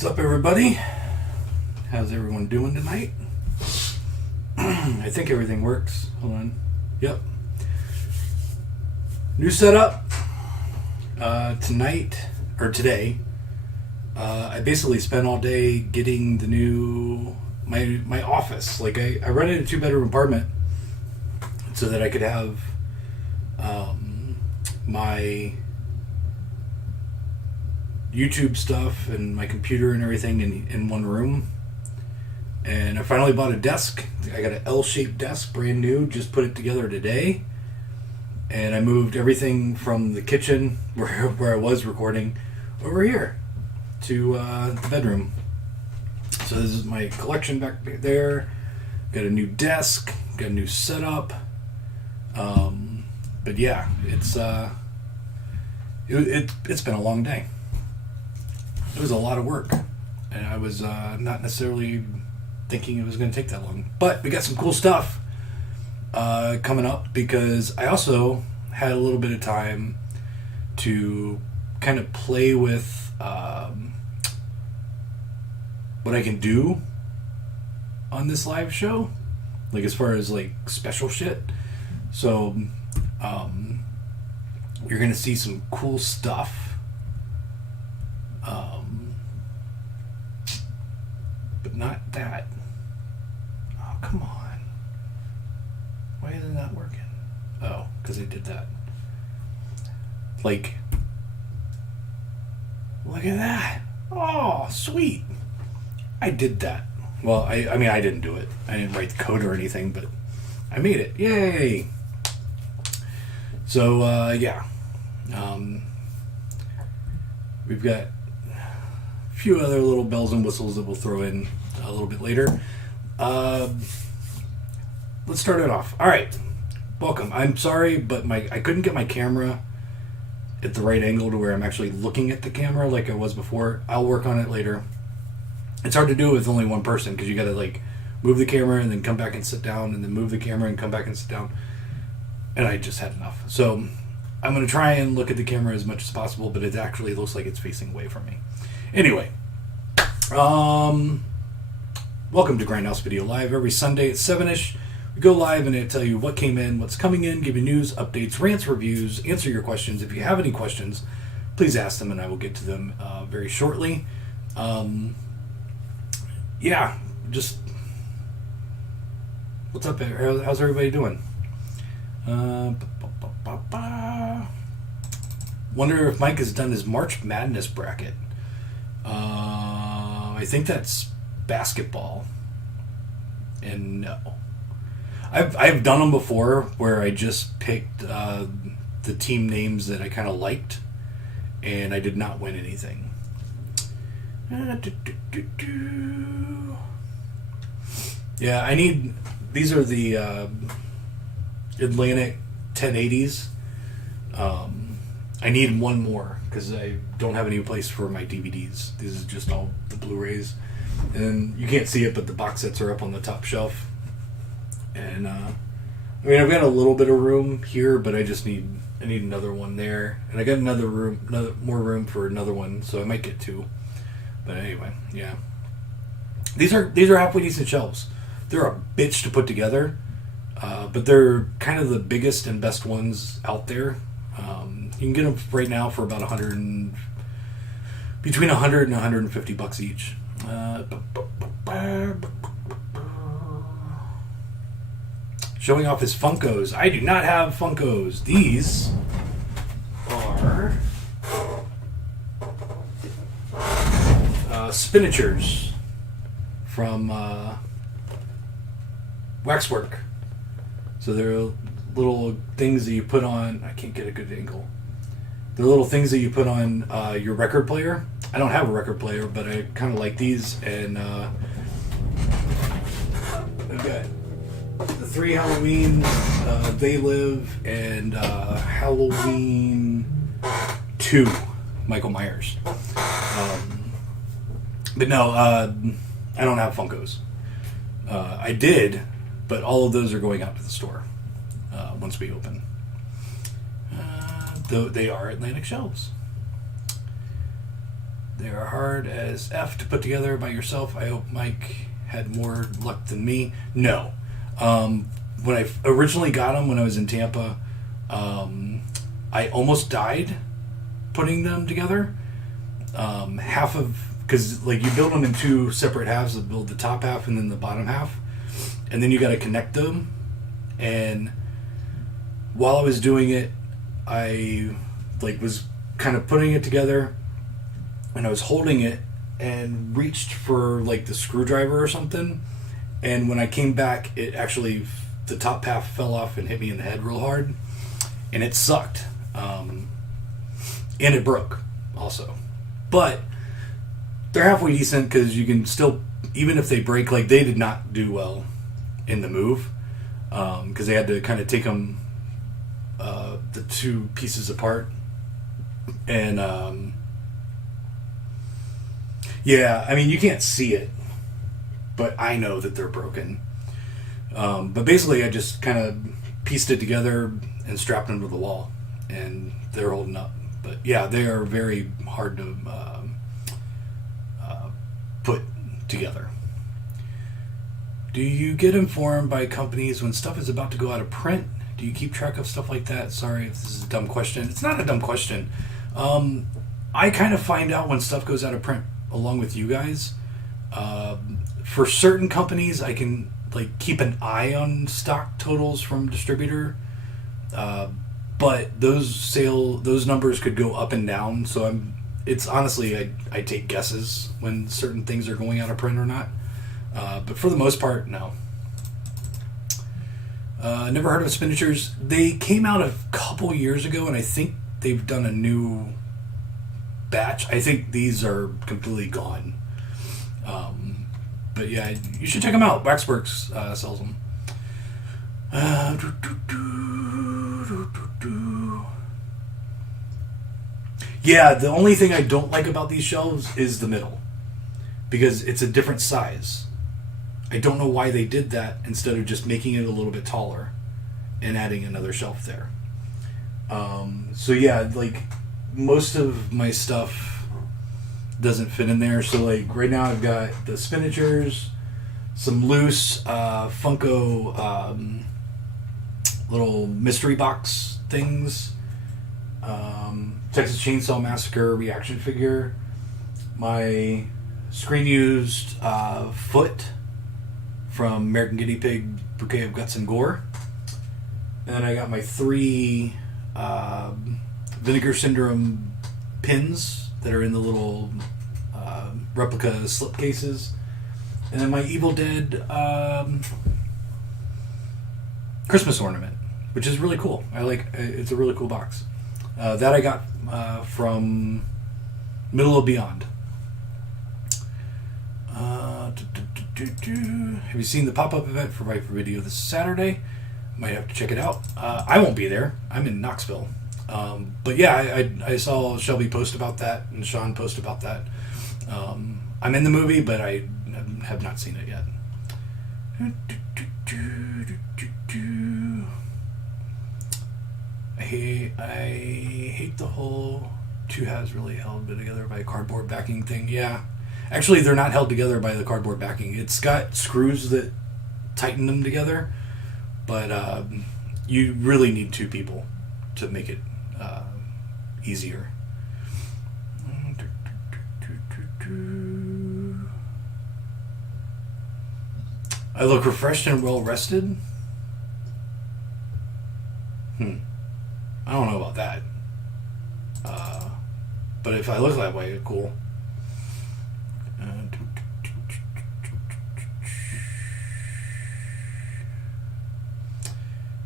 What's up, everybody? How's everyone doing tonight? I think everything works. Hold on. Yep. New setup. Today, I basically spent all day getting the new my office. Like I rented a 2-bedroom apartment so that I could have my YouTube stuff and my computer and everything in one room. And I finally bought a desk. I got an L-shaped desk, brand new, just put it together today. And I moved everything from the kitchen where I was recording over here to the bedroom. So this is my collection back there. Got a new desk, got a new setup. But yeah, it's been a long day. It was a lot of work, and I was not necessarily thinking it was going to take that long. But we got some cool stuff coming up, because I also had a little bit of time to kind of play with what I can do on this live show, like as far as like special shit. So you're going to see some cool stuff. But not that. Oh, come on. Why is it not working? Oh, because I did that. Like, look at that. Oh, sweet. I did that. Well, I mean, I didn't do it. I didn't write the code or anything, but I made it. Yay. So, yeah. We've got a few other little bells and whistles that we'll throw in a little bit later. Let's start it off. All right. Welcome. I'm sorry, but I couldn't get my camera at the right angle to where I'm actually looking at the camera like I was before. I'll work on it later. It's hard to do with only one person, because you got to like move the camera and then come back and sit down, and then move the camera and come back and sit down. And I just had enough. So I'm going to try and look at the camera as much as possible, but it actually looks like it's facing away from me. Anyway, welcome to Grindhouse Video Live. Every Sunday at 7-ish, we go live and I tell you what came in, what's coming in, give you news, updates, rants, reviews, answer your questions. If you have any questions, please ask them and I will get to them very shortly. Yeah, just what's up? How's everybody doing? Wonder if Mike has done his March Madness bracket. I think that's basketball. And no. I've done them before where I just picked the team names that I kind of liked, and I did not win anything. Yeah, I need... These are the Atlantic 1080s. I need one more because I don't have any place for my DVDs. This is just all the Blu-rays, and you can't see it, but the box sets are up on the top shelf. And I mean, I've got a little bit of room here, but I need another one there, and I got more room for another one, so I might get two. But anyway, yeah, these are halfway decent shelves. They're a bitch to put together, but they're kind of the biggest and best ones out there. You can get them right now for about between $100 and $150 each. Showing off his Funkos. I do not have Funkos. These are Spinachers from Waxwork. So they're little things that you put on... I can't get a good angle. They're little things that you put on your record player. I don't have a record player, but I kind of like these. And I've got the 3 Halloween, They Live, and Halloween 2, Michael Myers. But no, I don't have Funkos. I did, but all of those are going out to the store once we open. Though they are Atlantic shelves. They are hard as F to put together by yourself. I hope Mike had more luck than me. No. When I originally got them when I was in Tampa, I almost died putting them together. Because like you build them in two separate halves. You build the top half and then the bottom half, and then you got to connect them. And while I was doing it, I was kind of putting it together, and I was holding it and reached for the screwdriver or something. And when I came back, it actually, the top half fell off and hit me in the head real hard, and it sucked. And it broke also. But they're halfway decent because you can still, even if they break, they did not do well in the move because they had to kind of take them, the two pieces apart. And yeah, I mean, you can't see it, but I know that they're broken. But basically, I just kind of pieced it together and strapped them to the wall, and they're holding up. But yeah, they are very hard to put together. Do you get informed by companies when stuff is about to go out of print? Do you keep track of stuff like that? Sorry if this is a dumb question. It's not a dumb question. I kind of find out when stuff goes out of print along with you guys. For certain companies, I can keep an eye on stock totals from distributor. But those numbers could go up and down. So it's honestly, I take guesses when certain things are going out of print or not. But for the most part, no. Never heard of Expenditures. They came out a couple years ago, and I think they've done a new batch. I think these are completely gone. But yeah, you should check them out. Waxworks sells them. Yeah, the only thing I don't like about these shelves is the middle, because it's a different size. I don't know why they did that instead of just making it a little bit taller and adding another shelf there. So yeah, most of my stuff doesn't fit in there. So right now I've got the Spinachers, some loose Funko little mystery box things, Texas Chainsaw Massacre reaction figure, my screen used foot from American Guinea Pig Bouquet of Guts and Gore, and then I got my 3 Vinegar Syndrome pins that are in the little replica slip cases, and then my Evil Dead Christmas ornament, which is really cool. It's a really cool box. That I got from Middle of Beyond. Have you seen the pop-up event for my video this Saturday? Might have to check it out. I won't be there. I'm in Knoxville. But yeah, I saw Shelby post about that and Sean post about that. I'm in the movie, but I have not seen it yet. I hate the whole two halves really held together by a cardboard backing thing. Yeah. Actually, they're not held together by the cardboard backing. It's got screws that tighten them together, but you really need 2 people to make it easier. I look refreshed and well rested. I don't know about that. But if I look that way, cool.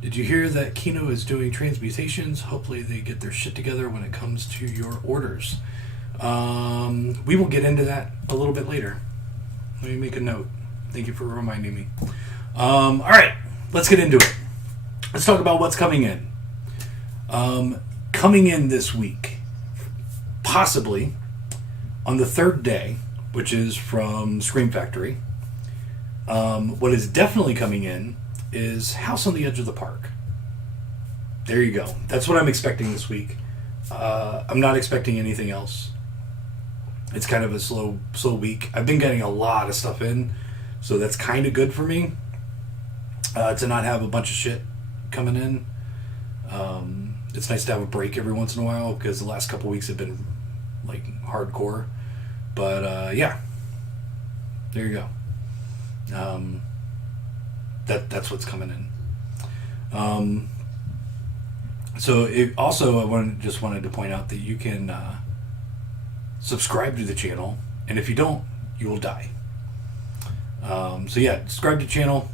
Did you hear that Kino is doing transmutations? Hopefully they get their shit together when it comes to your orders. We will get into that a little bit later. Let me make a note. Thank you for reminding me. All right, let's get into it. Let's talk about what's coming in. Coming in this week, possibly on the 3rd day, which is from Scream Factory. What is definitely coming in is House on the Edge of the Park. There you go. That's what I'm expecting this week. I'm not expecting anything else. It's kind of a slow week. I've been getting a lot of stuff in, so that's kind of good for me to not have a bunch of shit coming in. It's nice to have a break every once in a while because the last couple weeks have been like hardcore. But yeah, there you go. That's what's coming in. So I wanted to point out that you can subscribe to the channel, and if you don't, you will die. So yeah, subscribe to the channel,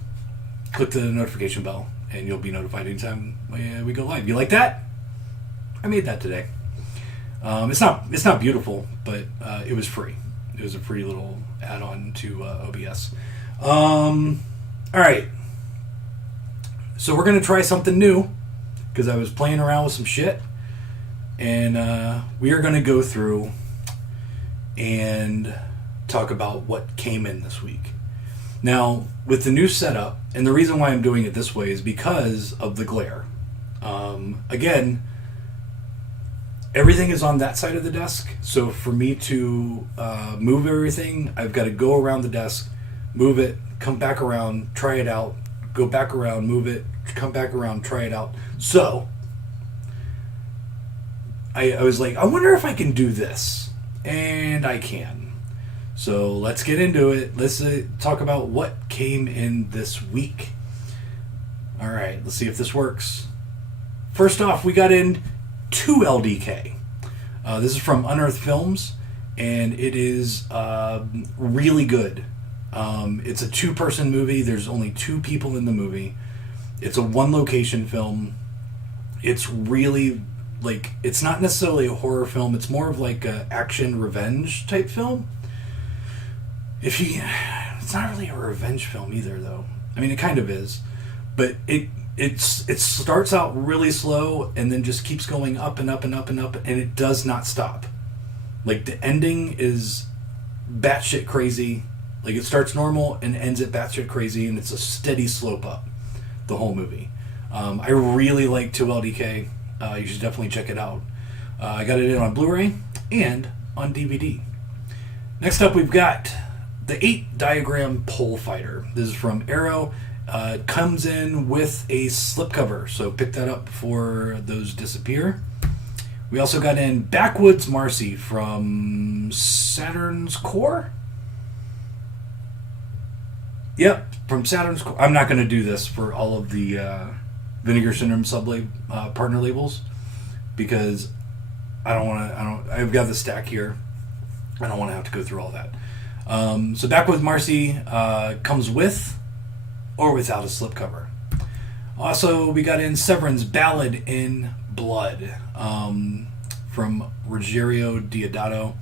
click the notification bell, and you'll be notified anytime we go live. You like that? I made that today. It's not beautiful, but it was free. It was a free little add-on to OBS. All right. So we're gonna try something new because I was playing around with some shit, and we are gonna go through and talk about what came in this week. Now, with the new setup, and the reason why I'm doing it this way is because of the glare. Again, everything is on that side of the desk, so for me to move everything, I've got to go around the desk, move it, come back around, try it out, go back around, move it, come back around, try it out. So, I was like, I wonder if I can do this. And I can. So let's get into it. Let's talk about what came in this week. All right, let's see if this works. First off, we got in 2 LDK. This is from Unearthed Films, and it is really good. It's a 2-person movie. There's only 2 people in the movie. It's a 1-location film. It's really, like, it's not necessarily a horror film. It's more of like a action revenge type film. It's not really a revenge film either, though. I mean, it kind of is, but it starts out really slow and then just keeps going up and up and up and up, and it does not stop. Like, the ending is batshit crazy. Like, it starts normal and ends at batshit crazy, and it's a steady slope up the whole movie. I really like 2LDK. You should definitely check it out. I got it in on Blu-ray and on DVD. Next up, we've got the 8-diagram pole fighter. This is from Arrow. It comes in with a slipcover, so pick that up before those disappear. We also got in Backwoods Marcy from Saturn's Core. Yep, from Saturn's Core. I'm not going to do this for all of the Vinegar Syndrome partner labels because I've got the stack here. I don't want to have to go through all that. So Backwoods Marcy comes with or without a slipcover. Also, we got in Severin's Ballad in Blood from Ruggiero Deodato.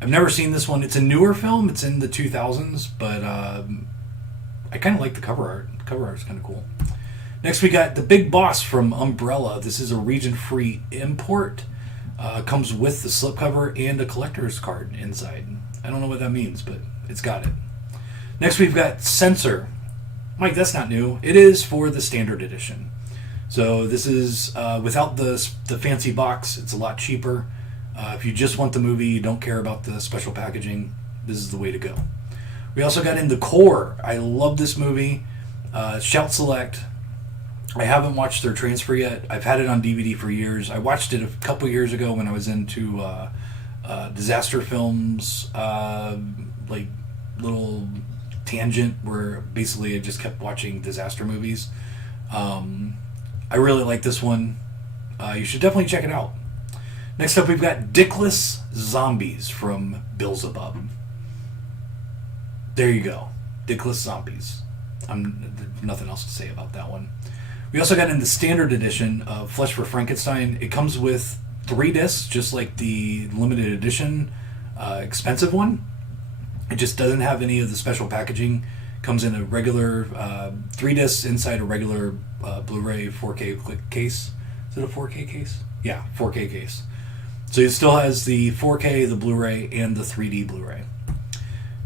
I've never seen this one. It's a newer film. It's in the 2000s, but I kind of like the cover art. The cover art is kind of cool. Next, we got The Big Boss from Umbrella. This is a region-free import. Comes with the slipcover and a collector's card inside. I don't know what that means, but it's got it. Next, we've got Censor. Mike, that's not new. It is for the standard edition. So this is without the fancy box. It's a lot cheaper. If you just want the movie, you don't care about the special packaging, this is the way to go. We also got in The Core. I love this movie. Shout Select. I haven't watched their transfer yet. I've had it on DVD for years. I watched it a couple years ago when I was into disaster films, like little tangent where basically I just kept watching disaster movies. I really like this one. You should definitely check it out. Next up, we've got Dickless Zombies from Beelzebub. There you go. Dickless Zombies. Nothing else to say about that one. We also got in the standard edition of Flesh for Frankenstein. It comes with 3 discs, just like the limited edition expensive one. It just doesn't have any of the special packaging. Comes in a regular 3 discs inside a regular Blu-ray 4K case. Is it a 4K case? Yeah, 4K case. So it still has the 4K, the Blu-ray, and the 3D Blu-ray.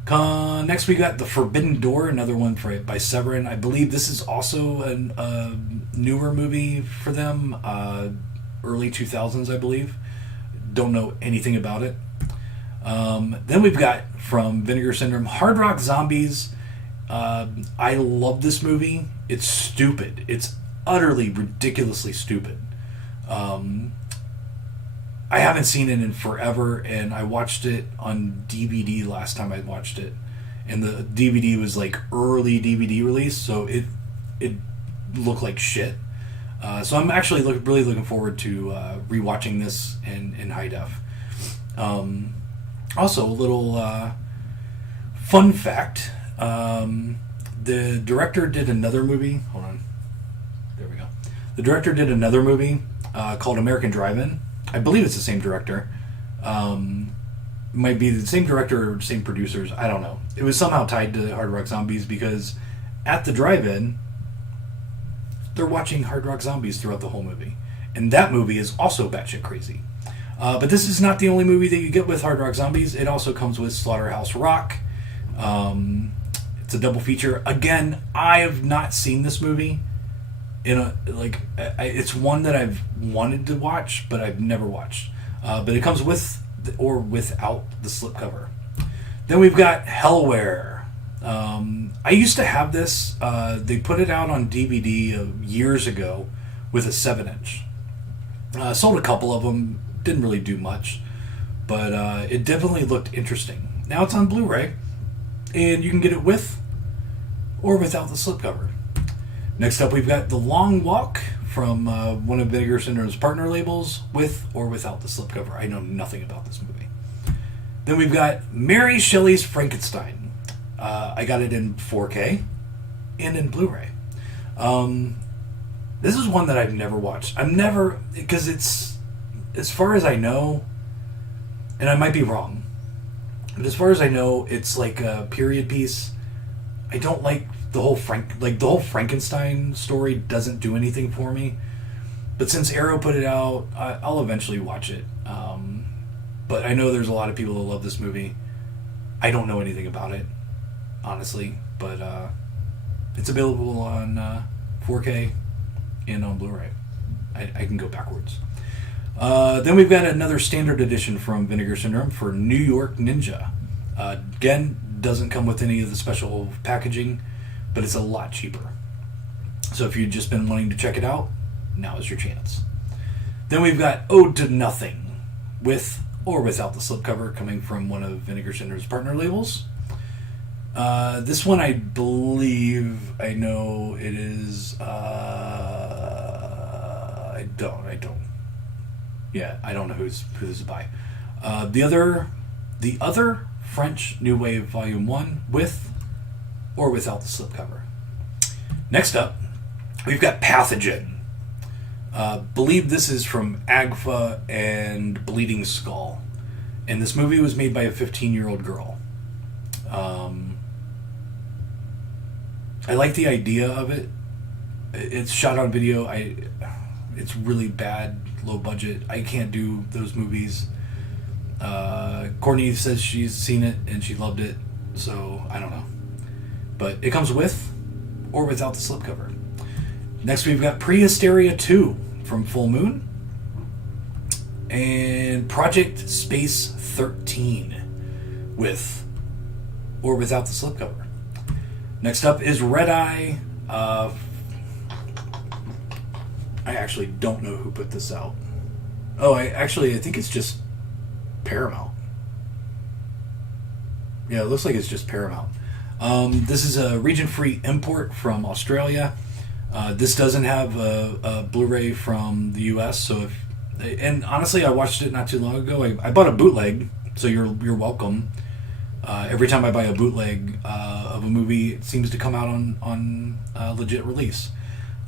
Next we got The Forbidden Door, another one by Severin. I believe this is also a newer movie for them, early 2000s, I believe. Don't know anything about it. Then we've got from Vinegar Syndrome, Hard Rock Zombies. I love this movie. It's stupid. It's utterly ridiculously stupid. I haven't seen it in forever, and I watched it on DVD last time I watched it, and the DVD was like early DVD release, so it looked like shit. So I'm actually really looking forward to rewatching this in high def. Also, a little fun fact: the director did another movie. Hold on, there we go. The director did another movie called American Drive-In. I believe it's the same director. Might be the same director or same producers. I don't know. It was somehow tied to Hard Rock Zombies because at the drive-in, they're watching Hard Rock Zombies throughout the whole movie. And that movie is also batshit crazy. But this is not the only movie that you get with Hard Rock Zombies. It also comes with Slaughterhouse Rock. It's a double feature. Again, I have not seen this movie. It's one that I've wanted to watch, but I've never watched. But it comes with or without the slipcover. Then we've got Hellware. I used to have this. They put it out on DVD years ago with a 7-inch. Sold a couple of them. Didn't really do much, but it definitely looked interesting. Now it's on Blu-ray, and you can get it with or without the slipcover. Next up, we've got The Long Walk from one of Vinegar Syndrome's partner labels, with or without the slipcover. I know nothing about this movie. Then we've got Mary Shelley's Frankenstein. I got it in 4K and in Blu-ray. This is one that I've never watched. Because it's, as far as I know, and I might be wrong, but as far as I know, it's like a period piece. I don't like the whole Frankenstein story. Doesn't do anything for me. But since Arrow put it out, I'll eventually watch it. But I know there's a lot of people that love this movie. I don't know anything about it, honestly. But it's available on 4K and on Blu-ray. I can go backwards. Then we've got another standard edition from Vinegar Syndrome for New York Ninja. Again, doesn't come with any of the special packaging, but it's a lot cheaper. So if you've just been wanting to check it out, now is your chance. Then we've got Ode to Nothing, with or without the slipcover, coming from one of Vinegar Syndrome's partner labels. This one, I believe, I know it is. I don't. Yeah, I don't know who this is by. The other French New Wave Volume 1, with or without the slipcover. Next up, we've got Pathogen. Believe this is from Agfa and Bleeding Skull. And this movie was made by a 15-year-old girl. I like the idea of it. It's shot on video. It's really bad, low budget. I can't do those movies. Courtney says she's seen it and she loved it, so I don't know. But it comes with or without the slipcover. Next, we've got Prehysteria 2 from Full Moon and Project Space 13 with or without the slipcover. Next up is Red Eye. I actually don't know who put this out. Oh, I think it's just Paramount. Yeah, it looks like it's just Paramount. This is a region-free import from Australia. This doesn't have a Blu-ray from the U.S. And honestly, I watched it not too long ago. I bought a bootleg, so you're welcome. Every time I buy a bootleg of a movie, it seems to come out on legit release.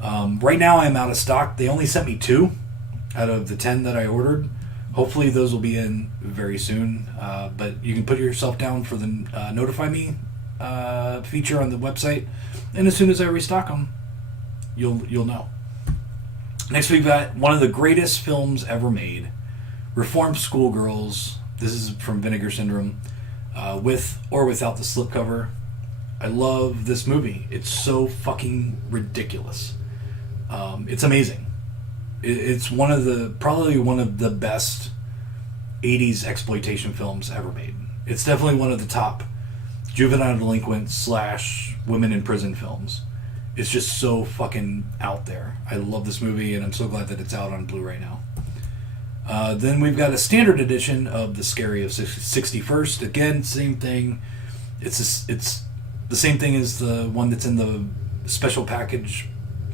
Right now, I'm out of stock. They only sent me 2 out of the 10 that I ordered. Hopefully, those will be in very soon. But you can put yourself down for the Notify Me feature on the website, and as soon as I restock them, you'll know. Next, we've got one of the greatest films ever made, Reformed Schoolgirls. This is from Vinegar Syndrome, with or without the slipcover. I love this movie. It's so fucking ridiculous. It's amazing. It's probably one of the best '80s exploitation films ever made. It's definitely one of the top juvenile delinquent / women in prison films. It's just so fucking out there. I love this movie, and I'm so glad that it's out on Blu-ray now. Then we've got a standard edition of The Scary of 61st. Again, same thing. It's the same thing as the one that's in the special package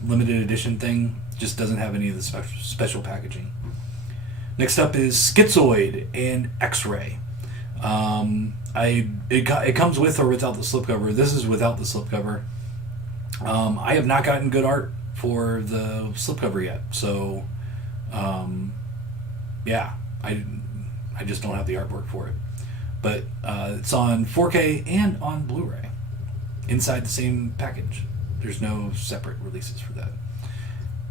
limited edition thing. Just doesn't have any of the special packaging. Next up is Schizoid and X-Ray. It comes with or without the slipcover. This is without the slipcover. I have not gotten good art for the slipcover yet, so yeah, I just don't have the artwork for it. But it's on 4K and on Blu-ray inside the same package. There's no separate releases for that.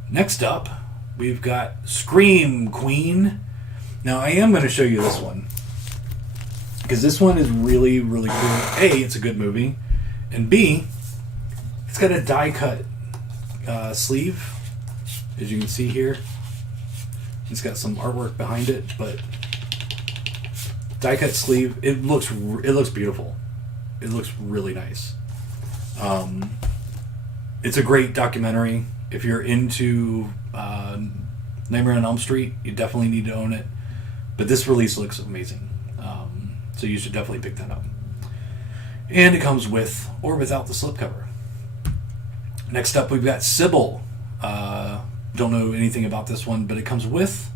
Next up, we've got Scream Queen. Now, I am going to show you this one because this one is really, really cool. A, it's a good movie, and B, it's got a die-cut sleeve, as you can see here. It's got some artwork behind it, but die-cut sleeve. It looks beautiful. It looks really nice. It's a great documentary. If you're into Nightmare on Elm Street, you definitely need to own it. But this release looks amazing, so you should definitely pick that up. And it comes with or without the slipcover. Next up, we've got Sybil. Don't know anything about this one, but it comes with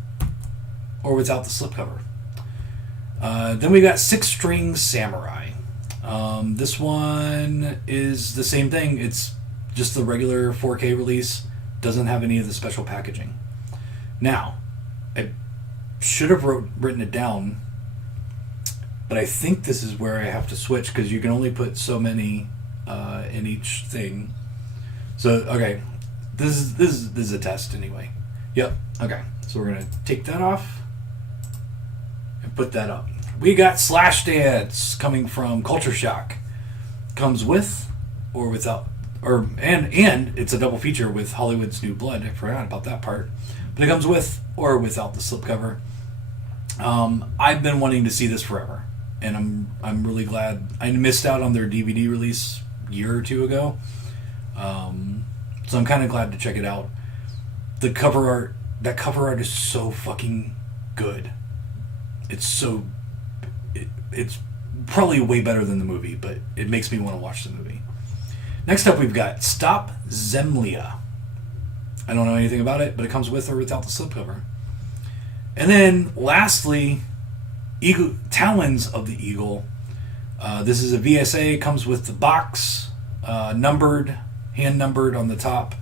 or without the slipcover. Then we got Six String Samurai. This one is the same thing. It's just the regular 4K release. Doesn't have any of the special packaging. Now, I should have written it down, but I think this is where I have to switch because you can only put so many in each thing. So, okay, this is a test anyway. Yep, okay. So we're going to take that off and put that up. We got Slash Dance coming from Culture Shock. Comes with or without, and it's a double feature with Hollywood's New Blood. I forgot about that part. But it comes with or without the slipcover. I've been wanting to see this forever, and I'm really glad. I missed out on their DVD release a year or two ago. So I'm kind of glad to check it out. That cover art is so fucking good. It's probably way better than the movie, but it makes me want to watch the movie. Next up, we've got Stop Zemlya. I don't know anything about it, but it comes with or without the slipcover. And then, lastly, Talons of the Eagle. This is a VSA, comes with the box, numbered, hand-numbered on the top,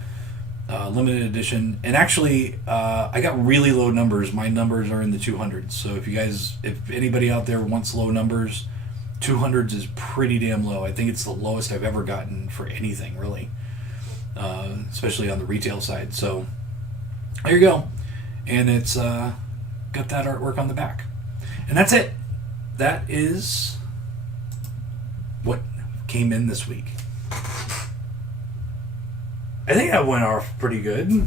limited edition. And actually, I got really low numbers. My numbers are in the 200s. So if anybody out there wants low numbers, 200s is pretty damn low. I think it's the lowest I've ever gotten for anything, really. Especially on the retail side. So, there you go. And it's got that artwork on the back. And that's it. That is what came in this week. I think that went off pretty good.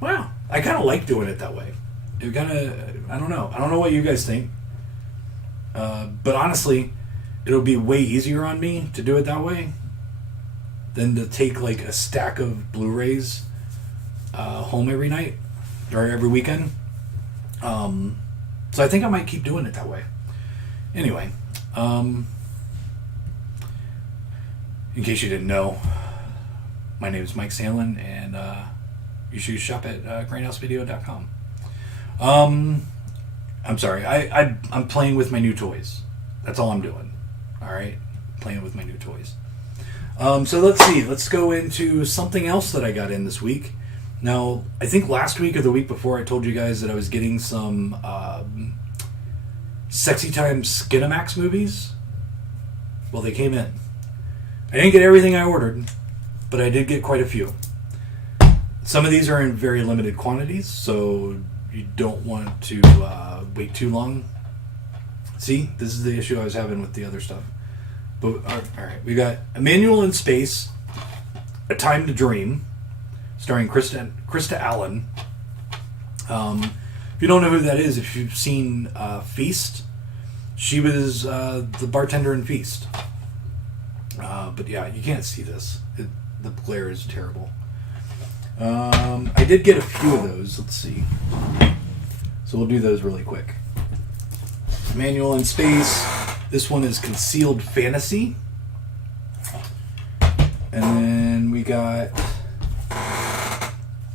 Wow. I kind of like doing it that way. It kind of, I don't know. I don't know what you guys think. But honestly, it'll be way easier on me to do it that way than to take like a stack of Blu-rays home every night or every weekend. So I think I might keep doing it that way. Anyway, in case you didn't know, my name is Mike Sandlin, and you should shop at grindhousevideo.com. I'm sorry, I'm playing with my new toys. That's all I'm doing. Alright? Playing with my new toys. So let's see. Let's go into something else that I got in this week. Now, I think last week or the week before I told you guys that I was getting some Sexy Time Skinamax movies. Well, they came in. I didn't get everything I ordered, but I did get quite a few. Some of these are in very limited quantities, so you don't want to wait too long. See, this is the issue I was having with the other stuff. But all right, we got Emmanuel in Space, A Time to Dream, starring Krista Allen. If you don't know who that is, if you've seen Feast, she was the bartender in Feast. But yeah, you can't see this. The glare is terrible. I did get a few of those. Let's see. So we'll do those really quick. Manual in Space. This one is Concealed Fantasy. And then we got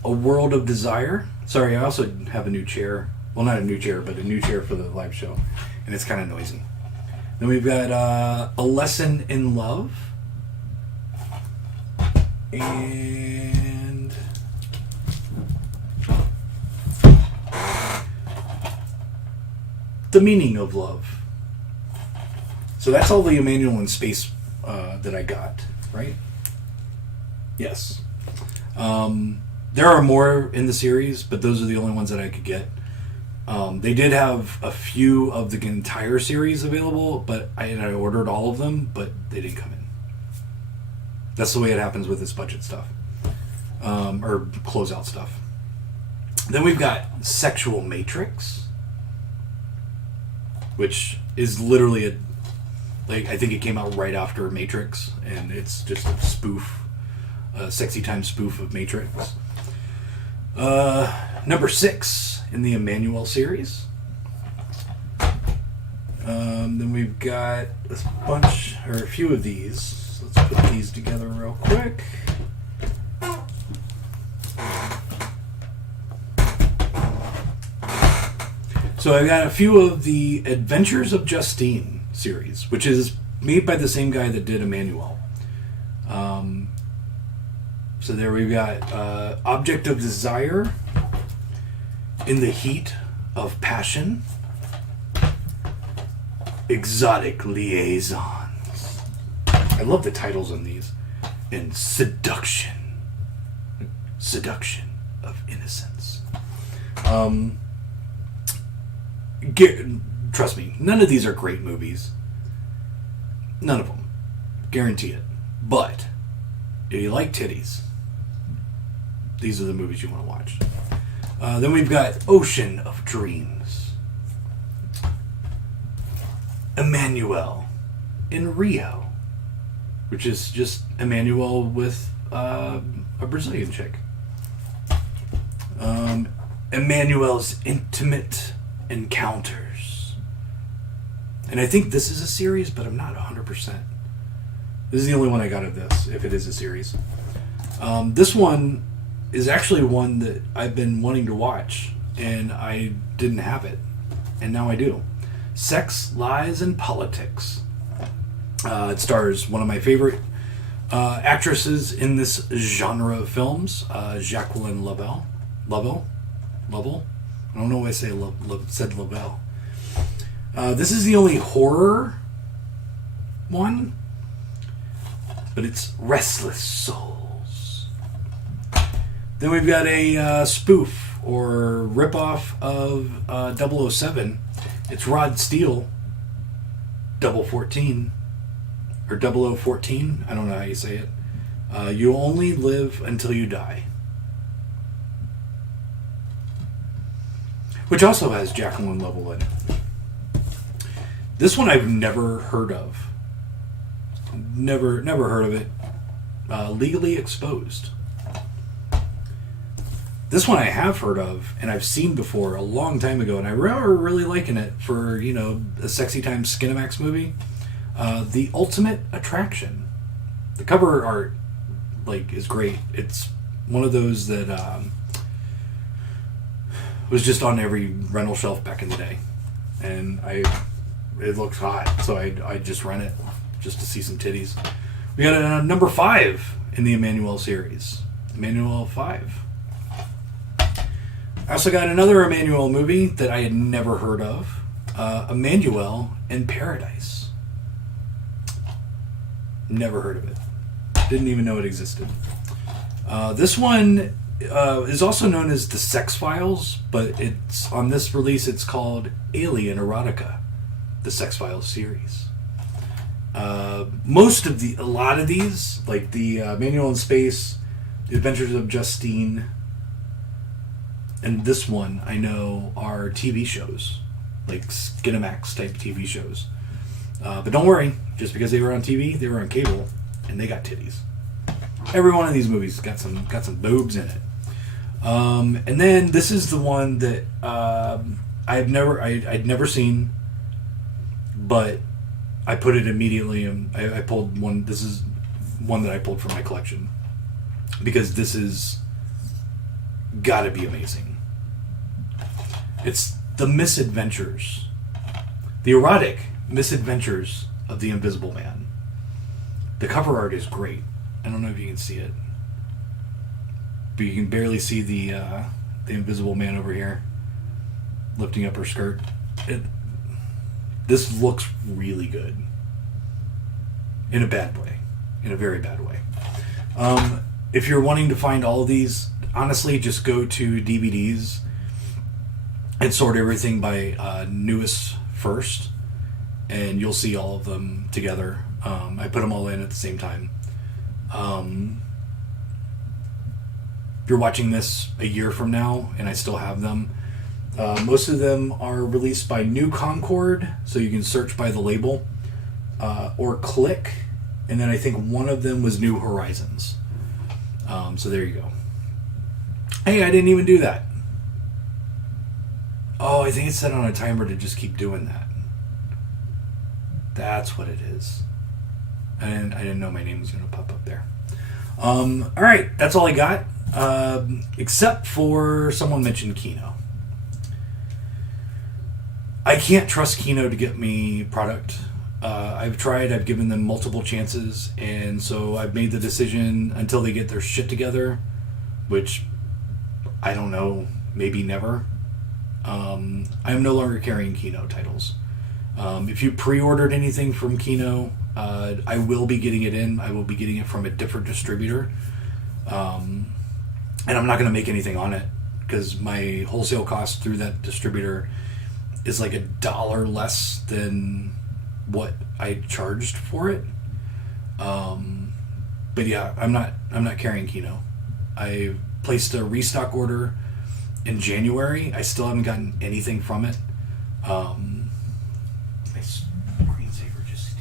A World of Desire. Sorry, I also have a new chair. Well, not a new chair, but a new chair for the live show. And it's kind of noisy. Then we've got A Lesson in Love. And The Meaning of Love. So that's all the Manual in Space that I got, right? Yes. There are more in the series, but those are the only ones that I could get. They did have a few of the entire series available, but I ordered all of them, but they didn't come in. That's the way it happens with this budget stuff. Or closeout stuff. Then we've got Sexual Matrix, which is literally I think it came out right after Matrix, and it's just a spoof, a sexy time spoof of Matrix. Number 6 in the Emmanuel series. Then we've got a few of these. Let's put these together real quick. So I've got a few of the Adventures of Justine series, which is made by the same guy that did Emmanuel. So there we've got Object of Desire, In the Heat of Passion, Exotic Liaisons. I love the titles on these. And Seduction of Innocence. Trust me, none of these are great movies. None of them. Guarantee it. But if you like titties, these are the movies you want to watch. Then we've got Ocean of Dreams, Emmanuel in Rio, which is just Emmanuel with a Brazilian chick. Emmanuel's Intimate Encounters. And I think this is a series, but I'm not 100%. This is the only one I got of this, if it is a series. This one is actually one that I've been wanting to watch, and I didn't have it, and now I do. Sex, Lies, and Politics. It stars one of my favorite actresses in this genre of films, Jacqueline Lovell. I don't know why I said Lovell. This is the only horror one, but it's Restless Souls. Then we've got a spoof or ripoff of 007. It's Rod Steel, 014, or 0014. I don't know how you say it. You only live until you die. Which also has Jacqueline Lovell in it. This one I've never heard of. Never heard of it. Legally Exposed. This one I have heard of, and I've seen before a long time ago, and I remember really liking it for, a Sexy Time Skinamax movie. The Ultimate Attraction. The cover art, is great. It's one of those that was just on every rental shelf back in the day. And it looks hot, so I just rent it just to see some titties. We got a number 5 in the Emmanuel series. Emmanuel 5. I also got another Emmanuel movie that I had never heard of. Emmanuel in Paradise. Never heard of it. Didn't even know it existed. This one is also known as The Sex Files, but it's on this release it's called Alien Erotica, The Sex Files series. A lot of these, like the Manual in Space, The Adventures of Justine, and this one I know are TV shows, like Skinamax type TV shows. But don't worry, just because they were on TV, they were on cable, and they got titties. Every one of these movies got some boobs in it. And then this is the one that I'd never seen, but I put it immediately. I pulled one. This is one that I pulled from my collection because this is gotta be amazing. It's the misadventures, the erotic misadventures of the Invisible Man. The cover art is great. I don't know if you can see it, but you can barely see the Invisible Man over here lifting up her skirt. This looks really good in a bad way, in a very bad way. If you're wanting to find all of these, honestly, just go to DVDs and sort everything by newest first, and you'll see all of them together. I put them all in at the same time. If you're watching this a year from now and I still have them, most of them are released by New Concord, so you can search by the label, or Click, and then I think one of them was New Horizons. So there you go. Hey, I didn't even do that. Oh, I think it's set on a timer to just keep doing that. That's what it is. And I didn't know my name was going to pop up there. Alright, that's all I got. Except for someone mentioned Kino. I can't trust Kino to get me product. I've tried, I've given them multiple chances, and so I've made the decision until they get their shit together, which I don't know, maybe never. I am no longer carrying Kino titles. If you pre-ordered anything from Kino, I will be getting it in. I will be getting it from a different distributor. And I'm not going to make anything on it because my wholesale cost through that distributor is like $1 less than what I charged for it. But yeah, I'm not carrying Kino. I placed a restock order in January. I still haven't gotten anything from it. My screensaver just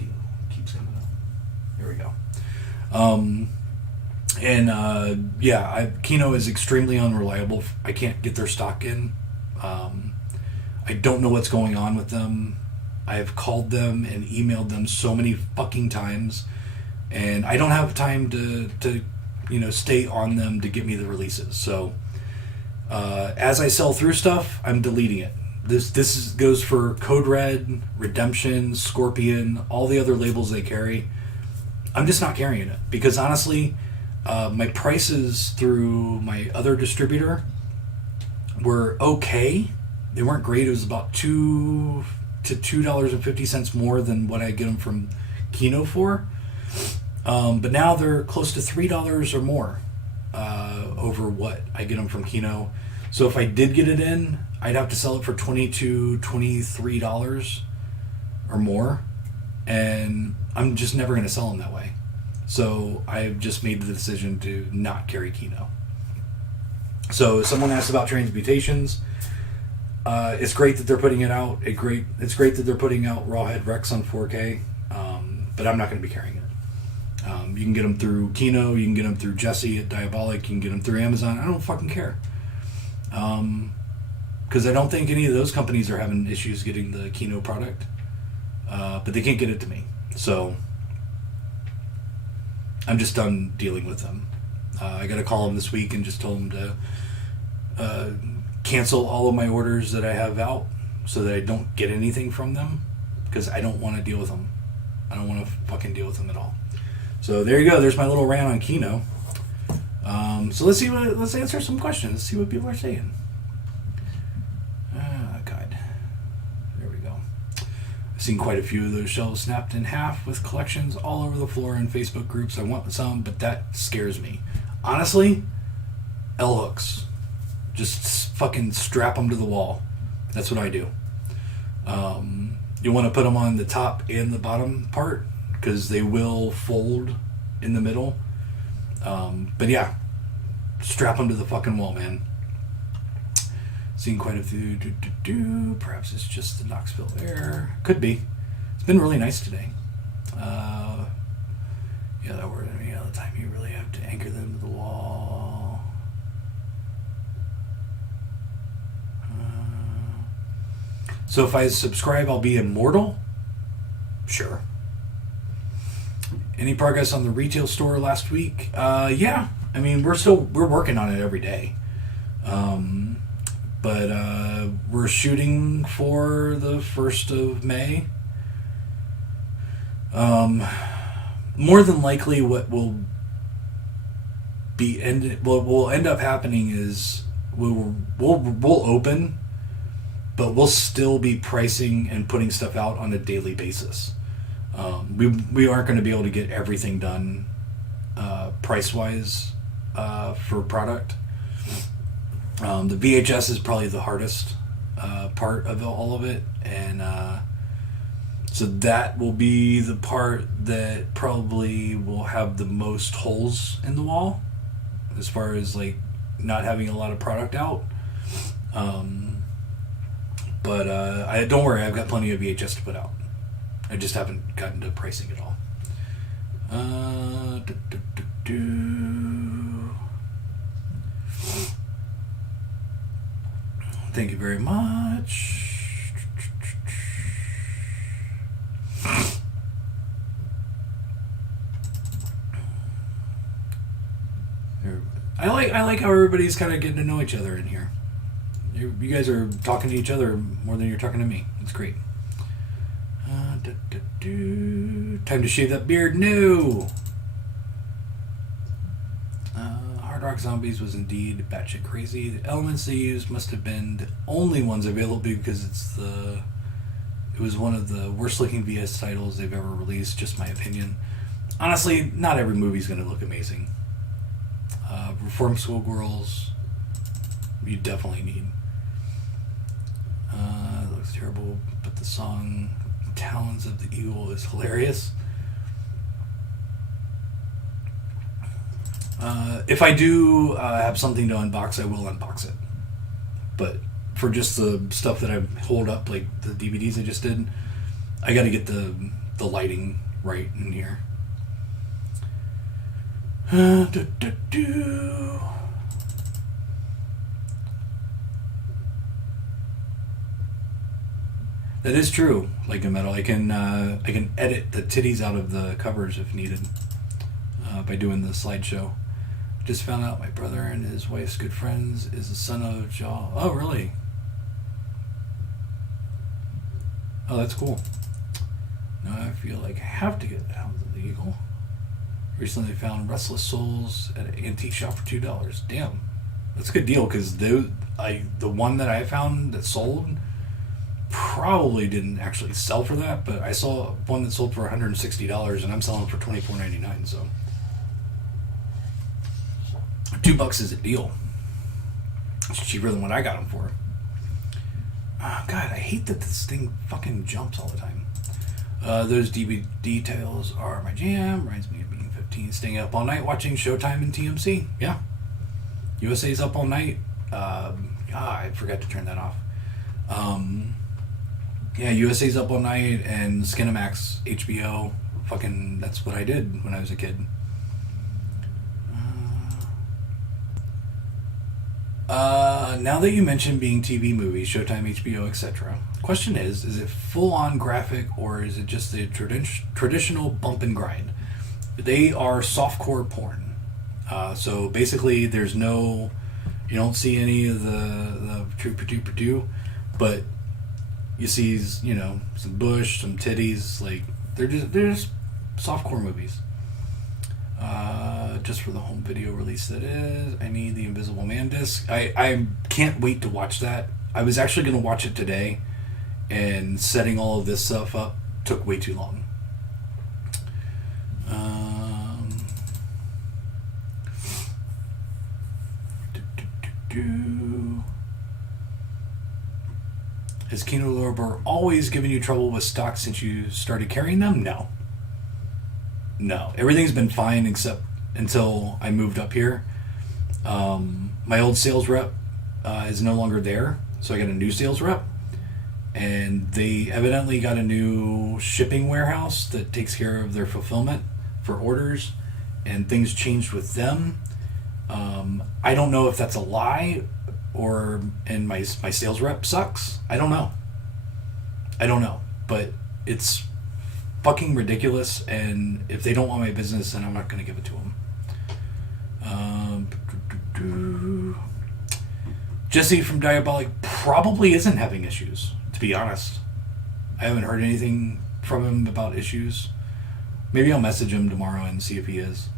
keeps coming up. There we go. Kino is extremely unreliable. I can't get their stock in. I don't know what's going on with them. I've called them and emailed them so many fucking times, and I don't have time to stay on them to get me the releases. So as I sell through stuff, I'm deleting it. This goes for Code Red, Redemption, Scorpion, all the other labels they carry. I'm just not carrying it because honestly, my prices through my other distributor were okay. They weren't great. It was about $2 to $2.50 more than what I get them from Kino for. But now they're close to $3 or more over what I get them from Kino. So if I did get it in, I'd have to sell it for $22, $23 or more. And I'm just never going to sell them that way. So I've just made the decision to not carry Kino. So someone asked about Transmutations. It's great that they're putting it out. It's great that they're putting out Rawhead Rex on 4K. But I'm not going to be carrying it. You can get them through Kino. You can get them through Jesse at Diabolic. You can get them through Amazon. I don't fucking care. Because I don't think any of those companies are having issues getting the Kino product. But they can't get it to me. So I'm just done dealing with them. I got to call them this week and just tell them to cancel all of my orders that I have out so that I don't get anything from them because I don't want to deal with them. I don't want to fucking deal with them at all. So there you go. There's my little rant on Kino. So let's answer some questions. Let's see what people are saying. God. There we go. I've seen quite a few of those shelves snapped in half with collections all over the floor in Facebook groups. I want some, but that scares me. Honestly, L-hooks. Just fucking strap them to the wall. That's what I do. You want to put them on the top and the bottom part because they will fold in the middle. But yeah, strap them to the fucking wall, man. Seen quite a few. Perhaps it's just the Knoxville air. Could be. It's been really nice today. Yeah, that word. I mean, the time you really have to anchor them to the wall. So if I subscribe, I'll be immortal? Sure. Any progress on the retail store last week? Yeah. I mean, we're working on it every day. But we're shooting for the 1st of May. More than likely, what will end up happening is we'll open, but we'll still be pricing and putting stuff out on a daily basis. We aren't going to be able to get everything done price wise for product. The VHS is probably the hardest part of all of it, and so that will be the part that probably will have the most holes in the wall as far as like not having a lot of product out. But I don't worry, I've got plenty of VHS to put out. I just haven't gotten to pricing it all. Thank you very much. I like how everybody's kind of getting to know each other in here. You guys are talking to each other more than you're talking to me. It's great. Time to shave that beard? No. Hard Rock Zombies was indeed batshit crazy. The elements they used must have been the only ones available because it was one of the worst looking VS titles they've ever released. Just my opinion. Honestly, not every movie's going to look amazing. Reform Schoolgirls, you definitely need. It looks terrible, but the song Talons of the Eagle is hilarious. If I do have something to unbox, I will unbox it. But for just the stuff that I hold up, like the DVDs I just did, I got to get the lighting right in here. That is true. Like a metal, I can edit the titties out of the covers if needed by doing the slideshow. Just found out my brother and his wife's good friends is the son of Jaw. Oh, really? Oh, that's cool. Now I feel like I have to get Hounds of the Eagle. Recently found Restless Souls at an antique shop for $2. Damn, that's a good deal because the one that I found that sold probably didn't actually sell for that, but I saw one that sold for $160 and I'm selling for $24.99. So $2 is a deal. It's cheaper than what I got them for. Oh, God, I hate that this thing fucking jumps all the time. Those DVD tales are my jam. Reminds me of being 15, staying up all night watching Showtime and TMC. Yeah. USA's Up All Night. I forgot to turn that off. Yeah, USA's Up All Night and Skinamax, HBO. Fucking, that's what I did when I was a kid. Now that you mentioned being TV movies, Showtime, HBO, etc., question is it full-on graphic or is it just the traditional bump and grind? They are softcore porn. So basically there's no, you don't see any of the trooper-dooper-doo, but you see, you know, some bush, some titties, like, they're just softcore movies. Just for the home video release that is. I need the Invisible Man disc. I can't wait to watch that. I was actually going to watch it today, and setting all of this stuff up took way too long. Has Kino Lorber always given you trouble with stock since you started carrying them? No. Everything's been fine except until I moved up here. My old sales rep is no longer there, So I got a new sales rep, and they evidently got a new shipping warehouse that takes care of their fulfillment for orders, and things changed with them. I don't know if that's a lie and my sales rep sucks. I don't know, but it's fucking ridiculous, and if they don't want my business, then I'm not going to give it to them. Jesse from Diabolic probably isn't having issues, to be honest. I haven't heard anything from him about issues. Maybe I'll message him tomorrow and see if he is.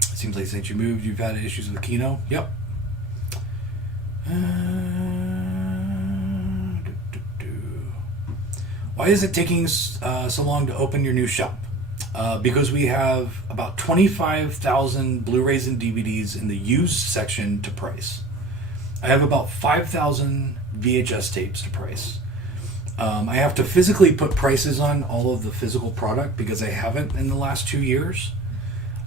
It seems like since you moved, you've had issues with Kino. Yep. Why is it taking so long to open your new shop? Because we have about 25,000 Blu-Rays and DVDs in the used section to price. I have about 5,000 VHS tapes to price. I have to physically put prices on all of the physical product because I haven't in the last 2 years.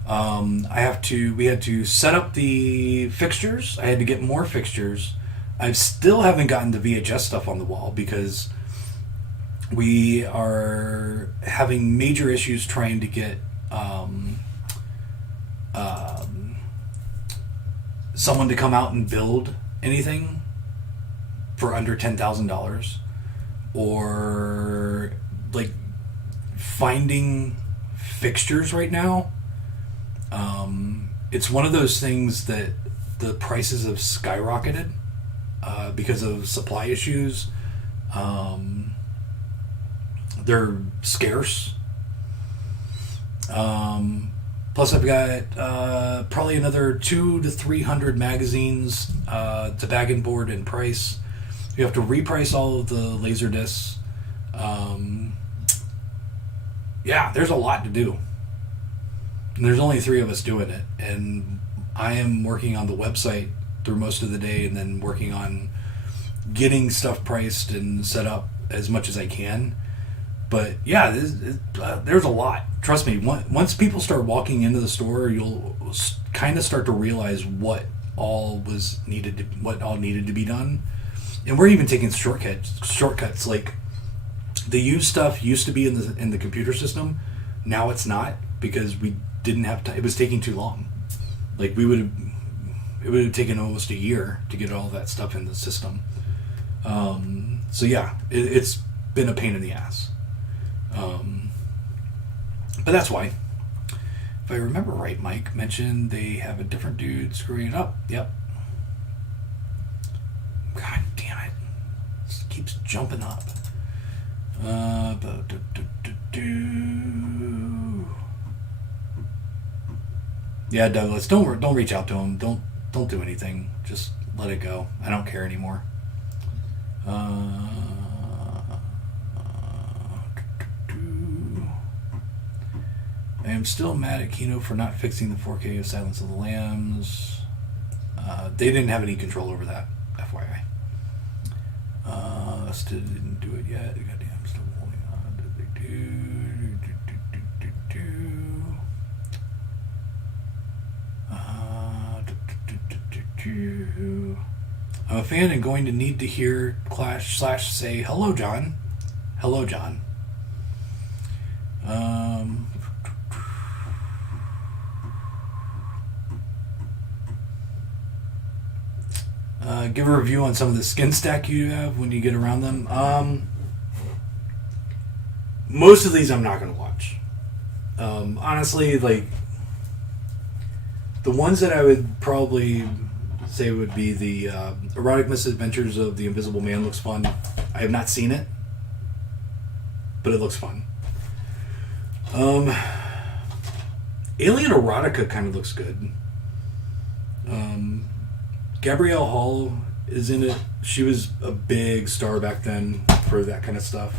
We had to set up the fixtures. I had to get more fixtures. I still haven't gotten the VHS stuff on the wall because we are having major issues trying to get someone to come out and build anything for under $10,000, or like finding fixtures right now. It's one of those things that the prices have skyrocketed because of supply issues. They're scarce. Plus, I've got probably another 200 to 300 magazines to bag and board and price. You have to reprice all of the laser discs. Yeah, there's a lot to do. And there's only 3 of us doing it. And I am working on the website through most of the day, and then working on getting stuff priced and set up as much as I can. But yeah, there's a lot. Trust me, once people start walking into the store, you'll kind of start to realize what all needed to be done. And we're even taking shortcuts. Like the used stuff used to be in the computer system. Now it's not, because we didn't have time. It was taking too long. Like it would have taken almost a year to get all that stuff in the system. So yeah, it's been a pain in the ass. But that's why. If I remember right, Mike mentioned they have a different dude screwing it up. Yep. God damn it. It keeps jumping up. Yeah, Douglas, don't reach out to him. Don't do anything. Just let it go. I don't care anymore. I am still mad at Kino for not fixing the 4K of Silence of the Lambs. They didn't have any control over that, FYI. Still didn't do it yet. Goddamn, still holding on. Did they do? I'm a fan and going to need to hear Clash / say hello, John. Hello, John. Give a review on some of the skin stack you have when you get around them. Most of these I'm not going to watch. Honestly, like the ones that I would probably say would be the Erotic Misadventures of the Invisible Man looks fun. I have not seen it, but it looks fun. Alien Erotica kind of looks good. Gabrielle Hall is in it. She was a big star back then for that kind of stuff.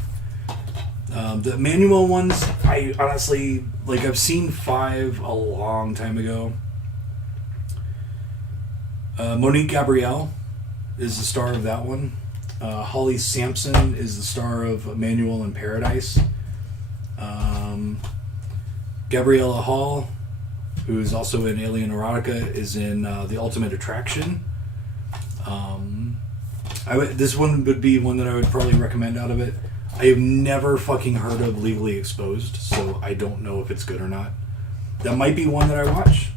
The Emmanuel ones, I honestly, like, I've seen 5 a long time ago. Monique Gabrielle is the star of that one. Holly Sampson is the star of Emmanuel in Paradise. Gabriella Hall, who is also in Alien Erotica, is in The Ultimate Attraction. This one would be one that I would probably recommend out of it. I have never fucking heard of Legally Exposed, so I don't know if it's good or not. That might be one that I watch.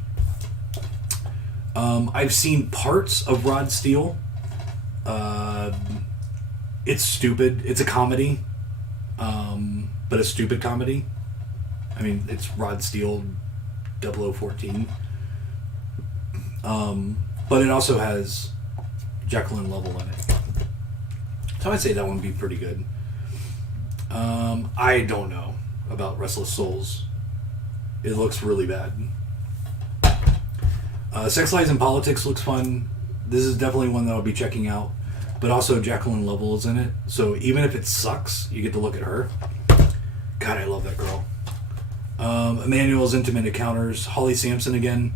I've seen parts of Rod Steel. It's stupid. It's a comedy, but a stupid comedy. I mean, it's Rod Steel 0014. But it also has Jacqueline Lovell in it. So I'd say that one would be pretty good. I don't know about Restless Souls. It looks really bad. Sex, Lies, and Politics looks fun. This is definitely one that I'll be checking out. But also Jacqueline Lovell is in it. So even if it sucks, you get to look at her. God, I love that girl. Emmanuel's Intimate Encounters. Holly Sampson again.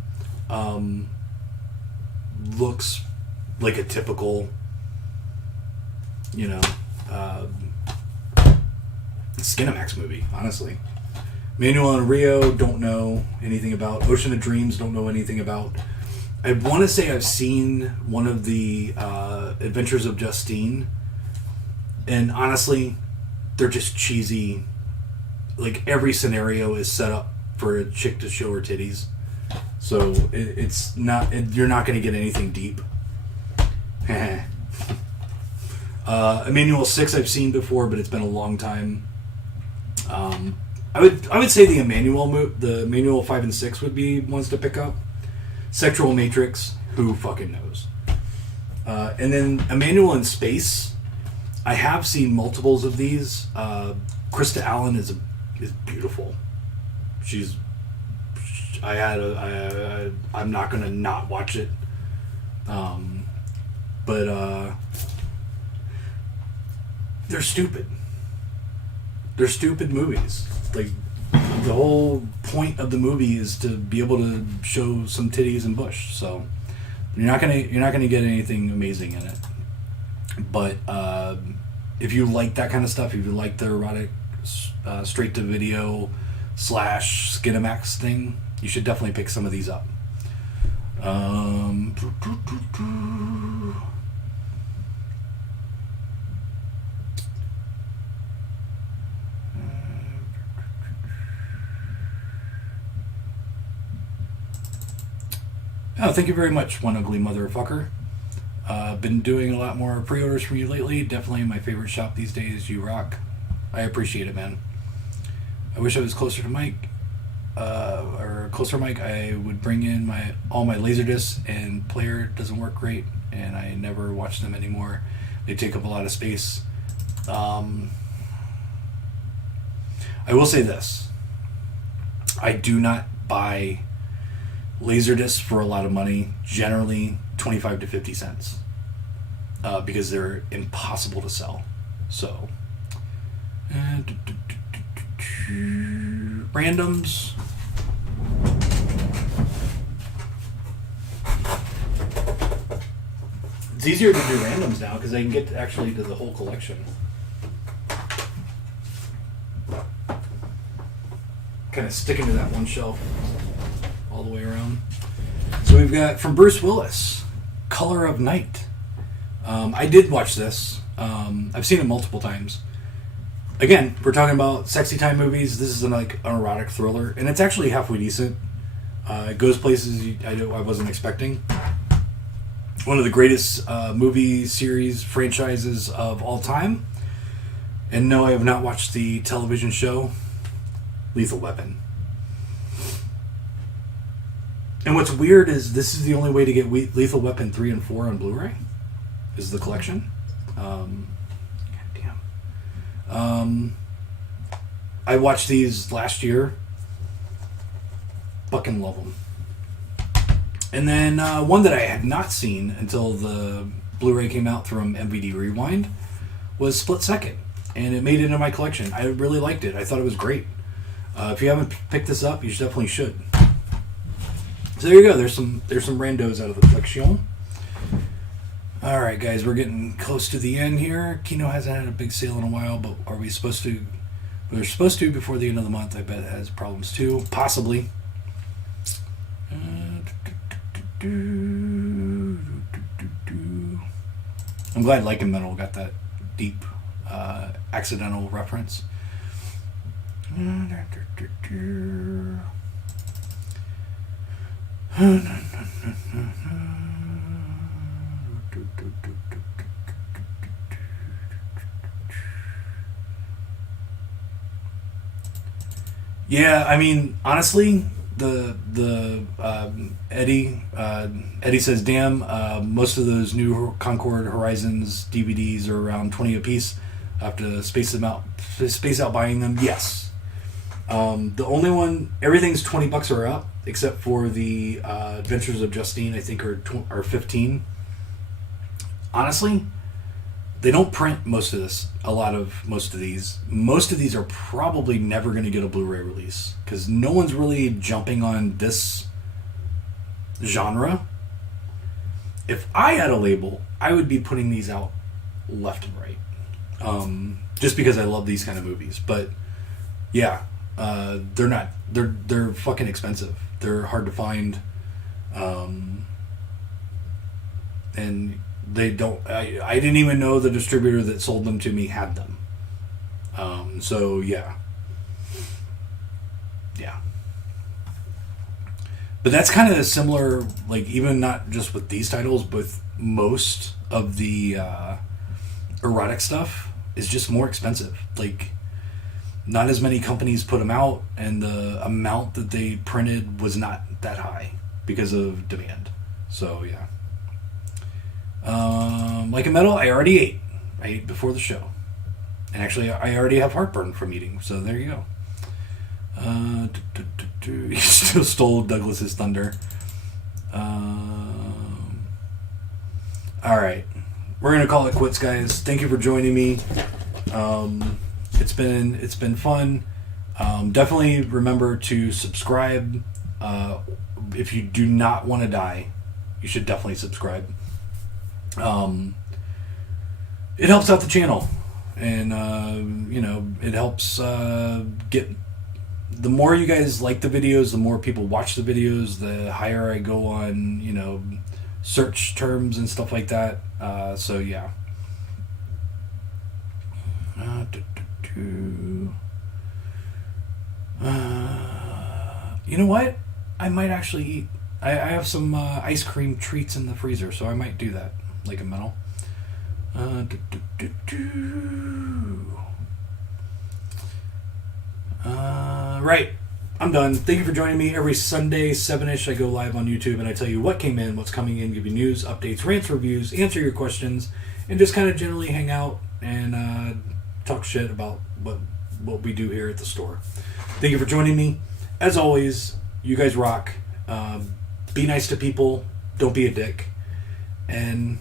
Looks like a typical, Skinamax movie, honestly. Manuel and Rio, don't know anything about. Ocean of Dreams, don't know anything about. I want to say I've seen one of the Adventures of Justine, and honestly, they're just cheesy. Like, every scenario is set up for a chick to show her titties, so it's not. You're not going to get anything deep. Emmanuel 6 I've seen before, but it's been a long time. I would say the Emmanuel 5 and 6 would be ones to pick up. Sexual Matrix, who fucking knows? And then Emmanuel in Space, I have seen multiples of these. Krista Allen is beautiful. I'm not gonna not watch it. But they're stupid. They're stupid movies. Like, the whole point of the movie is to be able to show some titties and bush. So you're not gonna get anything amazing in it. But if you like that kind of stuff, if you like the erotic straight to video / Skinamax thing, you should definitely pick some of these up. Oh, thank you very much, One Ugly Motherfucker. Been doing a lot more pre-orders from you lately. Definitely my favorite shop these days. You rock. I appreciate it, man. I wish I was closer to Mike. Or closer Mike. I would bring in all my Laserdiscs, and player doesn't work great, and I never watch them anymore. They take up a lot of space. I will say this. I do not buy Laserdiscs for a lot of money, generally 25 to 50 cents, because they're impossible to sell. So, randoms. It's easier to do randoms now because I can get actually to the whole collection. Kind of sticking to that one shelf all the way around. So we've got from Bruce Willis, Color of Night. I did watch this. I've seen it multiple times. Again, we're talking about sexy time movies. This is an erotic thriller, and it's actually halfway decent. It goes places I wasn't expecting. One of the greatest movie series franchises of all time. And no, I have not watched the television show Lethal Weapon. And what's weird is this is the only way to get Lethal Weapon 3 and 4 on Blu-ray, is the collection. I watched these last year. Fucking love them. And then one that I had not seen until the Blu-ray came out from MVD Rewind was Split Second. And it made it into my collection. I really liked it. I thought it was great. If you haven't picked this up, you definitely should. So there you go. There's some randos out of the collection. All right, guys, we're getting close to the end here. Kino hasn't had a big sale in a while, but are we supposed to? We're supposed to before the end of the month. I bet it has problems too, possibly. I'm glad Like and Metal got that deep accidental reference. Yeah, I mean, honestly, Eddie says, "Damn, most of those new Concord Horizons DVDs are around 20 a piece. I have to space out buying them." Yes, the only one, everything's $20 or up, except for the Adventures of Justine. I think are 15. Honestly, they don't print most of this. Most of these. Most of these are probably never going to get a Blu-ray release because no one's really jumping on this genre. If I had a label, I would be putting these out left and right, just because I love these kind of movies. But yeah, they're not. They're fucking expensive. They're hard to find, and they don't. I didn't even know the distributor that sold them to me had them. So yeah. But that's kind of similar, like even not just with these titles, but with most of the erotic stuff is just more expensive. Like, not as many companies put them out, and the amount that they printed was not that high because of demand. So yeah. Like a Metal, I already ate. I ate before the show. And actually, I already have heartburn from eating, so there you go. He still stole Douglas's thunder. Alright. We're going to call it quits, guys. Thank you for joining me. It's been fun. Definitely remember to subscribe. If you do not want to die, you should definitely subscribe. It helps out the channel, and it helps get. The more you guys like the videos, the more people watch the videos, the higher I go on search terms and stuff like that. So yeah. You know what? I might actually eat. I have some ice cream treats in the freezer, so I might do that. Like a Metal. Right. I'm done. Thank you for joining me. Every Sunday, 7-ish, I go live on YouTube and I tell you what came in, what's coming in, give you news, updates, rants, reviews, answer your questions, and just kind of generally hang out and talk shit about what we do here at the store. Thank you for joining me. As always, you guys rock. Be nice to people. Don't be a dick. And